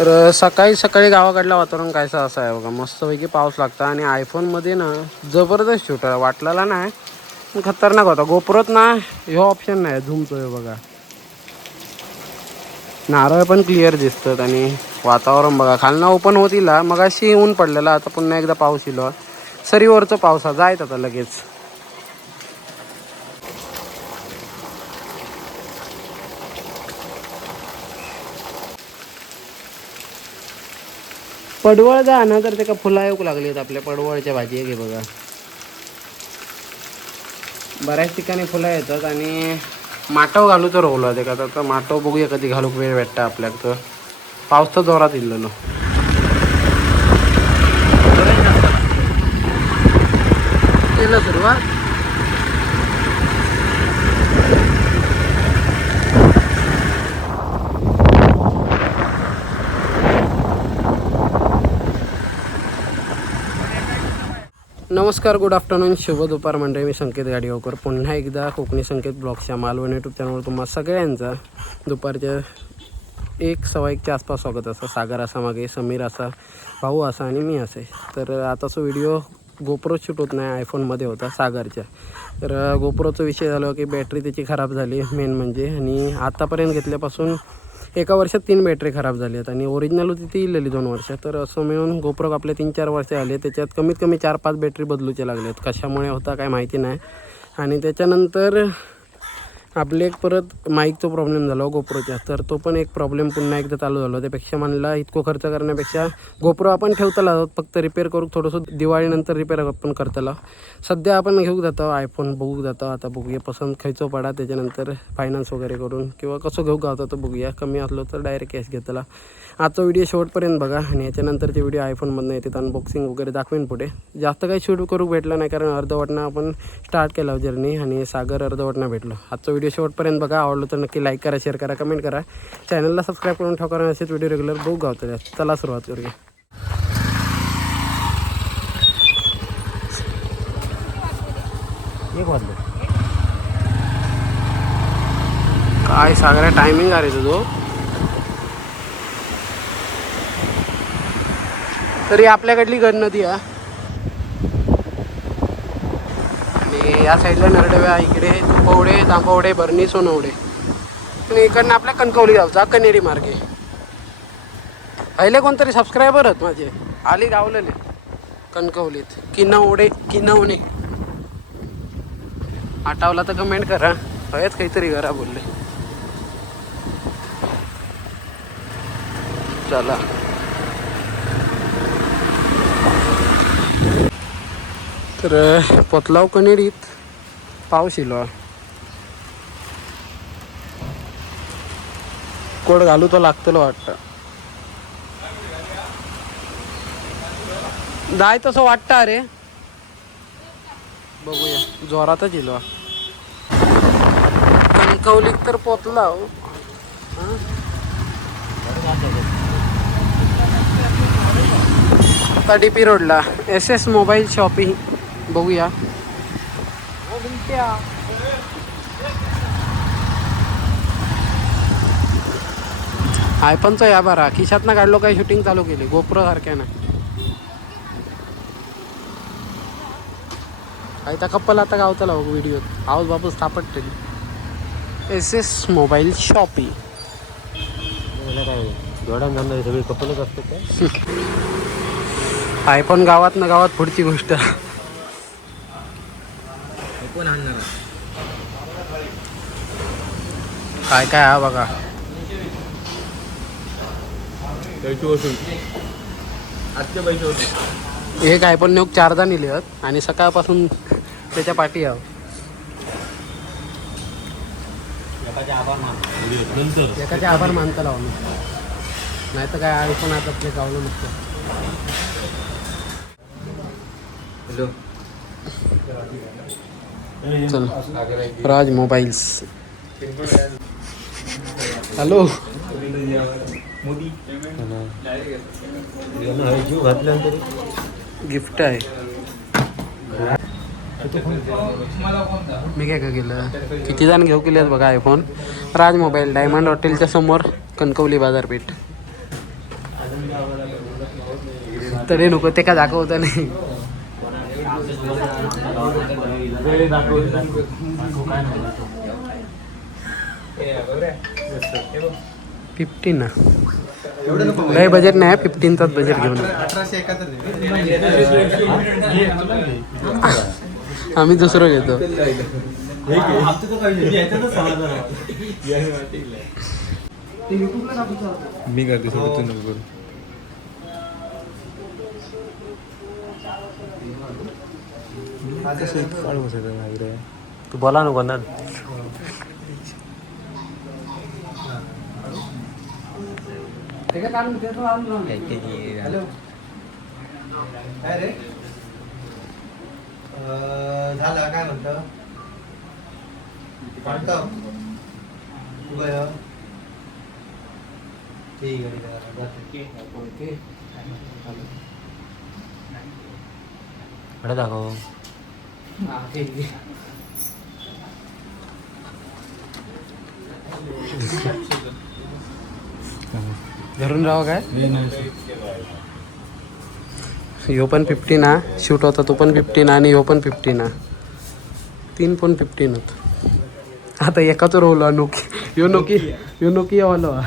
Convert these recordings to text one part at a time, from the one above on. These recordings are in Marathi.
तर सकाळी सकाळी गावाकडलं वातावरण कायचं असं आहे बघा, मस्तपैकी पाऊस लागता आणि आयफोनमध्ये ना जबरदस्त शूट आहे, वाटलेला नाही खतरनाक होता. गोप्रोत ना ह्यो ऑप्शन नाही झूमचो आहे बघा. नारळ पण क्लिअर दिसतात आणि वातावरण बघा खालनं ओपन होतीला मग अशी ऊन पडलेला, आता पुन्हा एकदा पाऊस इलो. सरीवरचं पावसा जायत आता लगेच. पडवळ जा ना तर त्याला फुला येऊ लागलीत. आपल्या पडवळच्या भाजी आहे की बघा, बऱ्याच ठिकाणी फुलं येतात आणि माटव घालू तर रोवला ते का आता माटव बघूया कधी घालू वेळ भेटता आपल्याक. तर पाऊस तर जोरात इल्लेलो. केलं सुरुवात. नमस्कार, गुड आफ्टरनून, शुभ दुपार मंडळी. मी संकेत गाडीवकर पुन्हा एकदा कोकणी संकेत ब्लॉगच्या मालवण यूट्यूब चॅनलवर तुम्हाला सगळ्यांचा दुपारच्या 1:15च्या आसपास स्वागत असं. सागर असा मागे, समीर असा, भाऊ असा आणि मी असे. तर आताचा व्हिडिओ गोप्रो शूट होत नाही, आयफोनमध्ये होता सागरच्या. तर गोप्रोचा विषय झाला की बॅटरी त्याची खराब झाली मेन म्हणजे, आणि आतापर्यंत घेतल्यापासून एका वर्षात 3 बॅटरी खराब झाली आहेत आणि ओरिजिनल होती ती इलेली 2 वर्ष. तर असं मिळून गोप्रो आपले 3-4 वर्ष आले, त्याच्यात कमीत कमी 4-5 बॅटरी बदलूचे लागलेत. कशामुळे होता काय माहिती नाही. आणि त्याच्यानंतर आपले एक परत माईकचा प्रॉब्लेम झाला गोप्रोच्या, तर तो पण एक प्रॉब्लेम पुन्हा एकदा चालू झाला. त्यापेक्षा म्हणला इतकं खर्च करण्यापेक्षा गोप्रो आपण ठेवताला आहोत, फक्त रिपेअर करू थोडंसं, दिवाळीनंतर रिपेअर आपण करताला. सध्या आपण घेऊ जातो आयफोन, बघू जातो आता, बघूया पसंत खायचो पडा, त्याच्यानंतर फायनान्स वगैरे करून किंवा कसं घेऊ गावता तर बघूया. कमी असलो तर डायरेक्ट कॅश घेतला. आजचा व्हिडिओ शेवटपर्यंत बघा आणि याच्यानंतरचे व्हिडिओ आयफोनमधनं येतात, अनबॉक्सिंग वगैरे दाखवेन पुढे. जास्त काही शूट करू भेटलं नाही कारण अर्धवटनं आपण स्टार्ट केला जर्नी आणि सागर अर्धवटनं भेटलो. आजचा व्हिडिओ शेवटपर्यंत बघा. आवडलं तर नक्की लाईक करा, शेअर करा, कमेंट करा, चॅनलला सबस्क्राईब करून ठेवा कारण असेच व्हिडिओ रेग्युलर बघू गावतो. चला सुरुवात करूया. एक वाजलं काय सागऱ्या, टायमिंग आहे तुझं. तरी आपल्याकडली गड नदी आहे आणि या साईडला नरडव्या, इकडे तुंबवडे, तांबवडे, बर्णी, सोनवडे आणि इकडनं आपल्या कणकवली जाऊचा कनेरी मार्गे. पहिले कोणतरी सबस्क्रायबर आहेत माझे आली गावलेले कणकवलीत, किनवडे, किनवणे आठवला तर कमेंट करा. हयच काहीतरी करा बोलले. चला तर पोतलाव कनेरीत पाऊस इलो. कोड घालू तो लागतलो वाटतं, जाय तसं वाटतं. अरे बघूया, जोरातच इलो. कणकवलीत तर पोतलाव. आता DP रोडला SS मोबाईल शॉपिंग बघूया. आयफोनचं या बरा खिशातनं काढलो, काही शूटिंग चालू केली गोप्रो सारख्या ना. काही त्या कप्पल आता गावताला बघ व्हिडिओत, आवाज बापूस थापट SS मोबाईल शॉपिंग. सगळी कपलच असते काय. आयफोन गावात ना गावात पुढची गोष्ट. काय काय हा बघा. एक आयफोन नेऊक 4दा नेले आहेत आणि सकाळपासून त्याच्या पाठी आहो. एकाचे आभार मानता लावून, नाही तर काय आयफोन आता आपले गावलं नसतं. चल राज मोबाईल्स. हॅलो गिफ्ट आहे. मी काय का केलं, किती जण घेऊ केले बघा आयफोन. राज मोबाईल, डायमंड हॉटेलच्या समोर, कणकवली बाजारपेठ. तरी नको ते का दाखवतं नाही. 15 ना लय बजेट नाही 15चाच बजेट घेऊन आम्ही दुसरं घेतो. मी करते सोडतो नको करू. तू बोला नको ना. हॅलो काय रे झालं काय म्हणतं ठीक आहे दाखव. धरून राहा काय. ह्यो पण 15 शूट होता तो पण 15 आणि ह्यो पण 15 3 पण 15 होत. आता एकाच रोवला नोकी यो नोकी वाला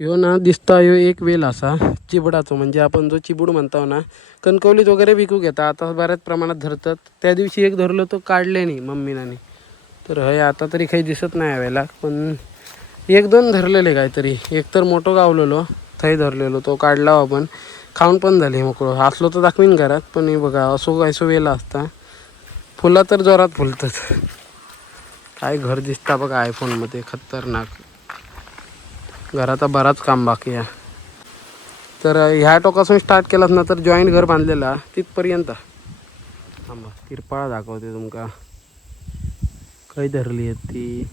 ह्यो ना दिसता ह्यो एक वेल असा चिबडाचो म्हणजे आपण जो चिबूड म्हणतो ना कणकवलीत वगैरे विकू घेता आता बऱ्याच प्रमाणात धरतात. त्या दिवशी एक धरलो तो काढले नाही मम्मीनाने तर हय आता तरी काही दिसत नाही यावेळेला पण 1-2 धरलेले काहीतरी. एक तर मोठं गावलेलो थंय धरलेलो तो काढला आपण खाऊन पण झाली मोकळं असलो तर दाखवीन घरात. पण हे बघा असो कायसो वेला असता फुला तर जोरात फुलतात. काय घर दिसता बघा आयफोनमध्ये खतरनाक. घरात बराच काम बाकी आहे. तर ह्या टोकासून स्टार्ट केलास ना तर जॉईंट घर बांधलेला तिथपर्यंत थांबा तिरपाळा दाखवते तुमका काही धरली आहेत ती.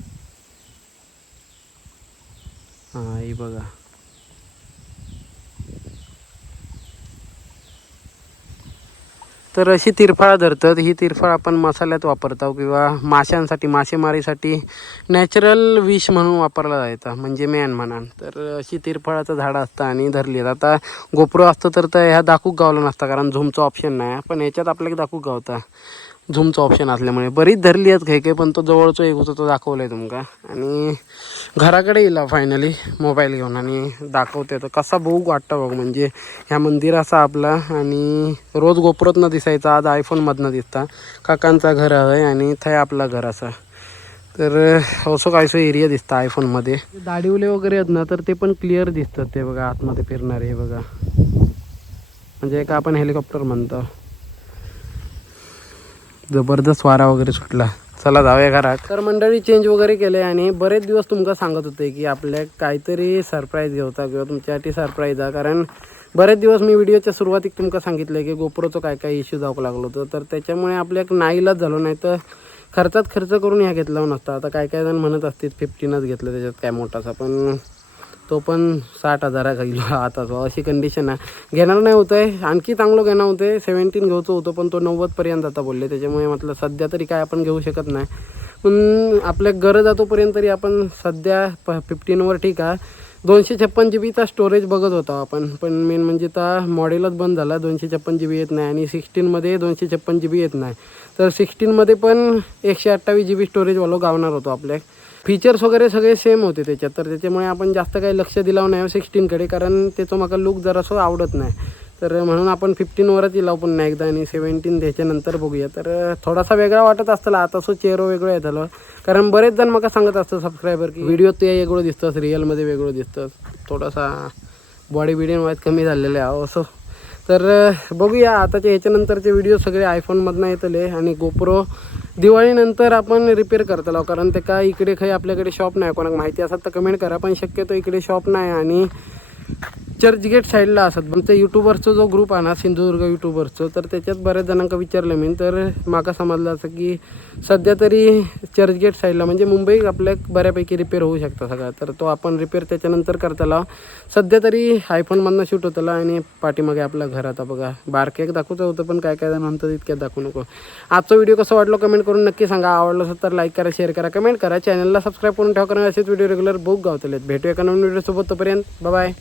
हां ही बघा तर अशी तिरफळा धरतात. ही तिरफळ आपण मसाल्यात वापरतो किंवा माशांसाठी मासेमारीसाठी नॅचरल विष म्हणून वापरला जायचा म्हणजे मॅन म्हणा. तर अशी तिरफळाचं झाडं असतं आणि धरली आहेत. आता गोप्रो असतं तर ह्या दाखवूक गावला नसता कारण झूमचं ऑप्शन नाही पण ह्याच्यात आपल्याला दाखवूक गावता झूमचं ऑप्शन असल्यामुळे. बरीच धरली आहेत काही पण तो जवळचं एक होतं तो दाखवलं आहे तुमका. आणि घराकडे येईल फायनली मोबाईल घेऊन आणि दाखवते तर कसा बघू वाटतं बघ म्हणजे ह्या मंदिर असा आपला आणि रोज गोप्रोतनं दिसायचा आज आयफोनमधनं दिसता. काकांचा घर आहे आणि थंय आपला घर असा तर असं कायसो एरिया दिसतं आयफोनमध्ये. दाढीवले वगैरे आहेत ना तर ते पण क्लिअर दिसतात ते बघा आतमध्ये फिरणारे हे बघा म्हणजे एक आपण हेलिकॉप्टर म्हणतो. जबरदस्त वारा वगैरे सुटला. चला जाऊया घरात. तर मंडळी चेंज वगैरे केले आणि बरेच दिवस तुमका सांगत होते की आपल्या काहीतरी सरप्राईज घेऊता किंवा तुमच्यासाठी सरप्राईज आहे. कारण बरेच दिवस मी व्हिडिओच्या सुरुवातीक तुमका सांगितलं की गोप्रोचं काय काय इश्यू जाऊ लागलो होतं तर त्याच्यामुळे आपल्या नाईलाज झालो नाही तर खर्चात खर्च करून ह्या घेतला नसता. आता काय काय जण म्हणत असतील 15च घेतलं त्याच्यात काय मोठासा पण तो पण 60,000 गेलो आता अशी कंडिशन आहे. घेणार नाही होतं आहे आणखी चांगलं घेणं होतं आहे 17 घ्यायचं होतं पण तो 90पर्यंत आता बोलले त्याच्यामुळे म्हटलं सध्या तरी काय आपण घेऊ शकत नाही पण आपल्या गरज तोपर्यंत तरी आपण सध्या 15वर ठीक आहे. 256 GB स्टोरेज बघत होता आपण पण मेन म्हणजे तर मॉडेलच बंद झाला 256 GB येत नाही आणि 16मध्ये 256 GB येत नाही. तर 16मध्ये पण 128 GB स्टोरेजवालो गावणार होतो आपल्या. फीचर्स वगैरे सगळे सेम होते त्याच्यात तर त्याच्यामुळे आपण जास्त काही लक्ष दिलं नाही 16कडे कारण त्याचं मला लुक जरासं आवडत नाही. तर म्हणून आपण 15वरच येऊ पुन्हा एकदा आणि 17 त्याच्यानंतर बघूया. तर थोडासा वेगळा वाटत असतं आता सो चेहरा वेगळं आहे झालं कारण बरेच जण मला सांगत असतं सबस्क्रायबर की व्हिडिओ ते वेगळं दिसतं रिअलमध्ये वेगळं दिसतं थोडासा बॉडी बिडिंग वाईज कमी झालेलं आहे असं. तर बघूया आताच्या ह्याच्यानंतरचे व्हिडिओ सगळे आयफोनमधनं येतले आणि गोप्रो दिवाळीनंतर आपण रिपेअर करतलो कारण ते काय इकडे काही आपल्याकडे शॉप नाही. कोणाला माहिती असेल तर कमेंट करा पण शक्यतो इकडे शॉप नाही आणि चर्चगेट साईडला असत. आमचं युट्यूबरचा जो ग्रुप आहे ना सिंधुदुर्ग युट्यूबरचं, तर त्याच्यात बऱ्याच जणांका विचारलं मी, तर माका समजलं असं की सध्या तरी चर्चगेट साईडला म्हणजे मुंबई आपल्या बऱ्यापैकी रिपेअर होऊ शकता सगळं. तर तो आपण रिपेअर त्याच्यानंतर करताला. सध्या तरी आयफोनमधनं शूट होताला आणि पाठीमागे आपलं घर आता बघा. बारके एक दाखवचं होतं पण काय काय जण म्हणतात इतक्यात दाखवू नको. आजचा व्हिडिओ कसा वाटलो कमेंट करून नक्की सांगा. आवडलं असेल तर लाईक करा, शेअर करा, कमेंट करा. चॅनलला सबस्क्राईब करून ठेवा, कारण असेच व्हिडिओ रेग्युलर बुक गावतलेत. भेटूया एका नवीन व्हिडिओसोबत. तोपर्यंत बाय.